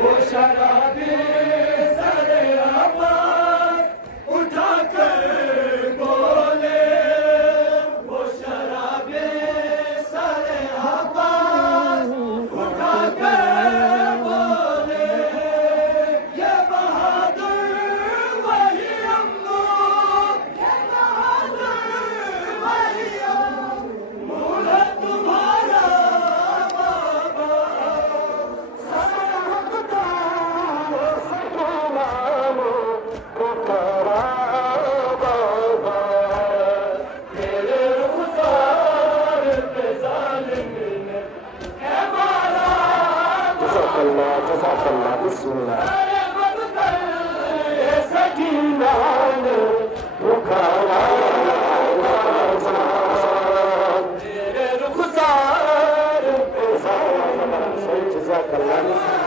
वो शराबी सरे आवाज उठा कर बोले, वो शराबी सरे आवाज उठा कर बोले, ये बहादुर वही अम्मू, ये बहादुर वही अम्मू, मुँह है तुम्हारा बाबा, तेरे रुखसार पे जालिम ने है मारा। जज़ाकल्लाह जज़ाकल्लाह बिस्मिल्लाह। अरे बदतर ये सकीना ने पुकारा, तेरे रुखसार पे जालिम ने जज़ाकल्लाह।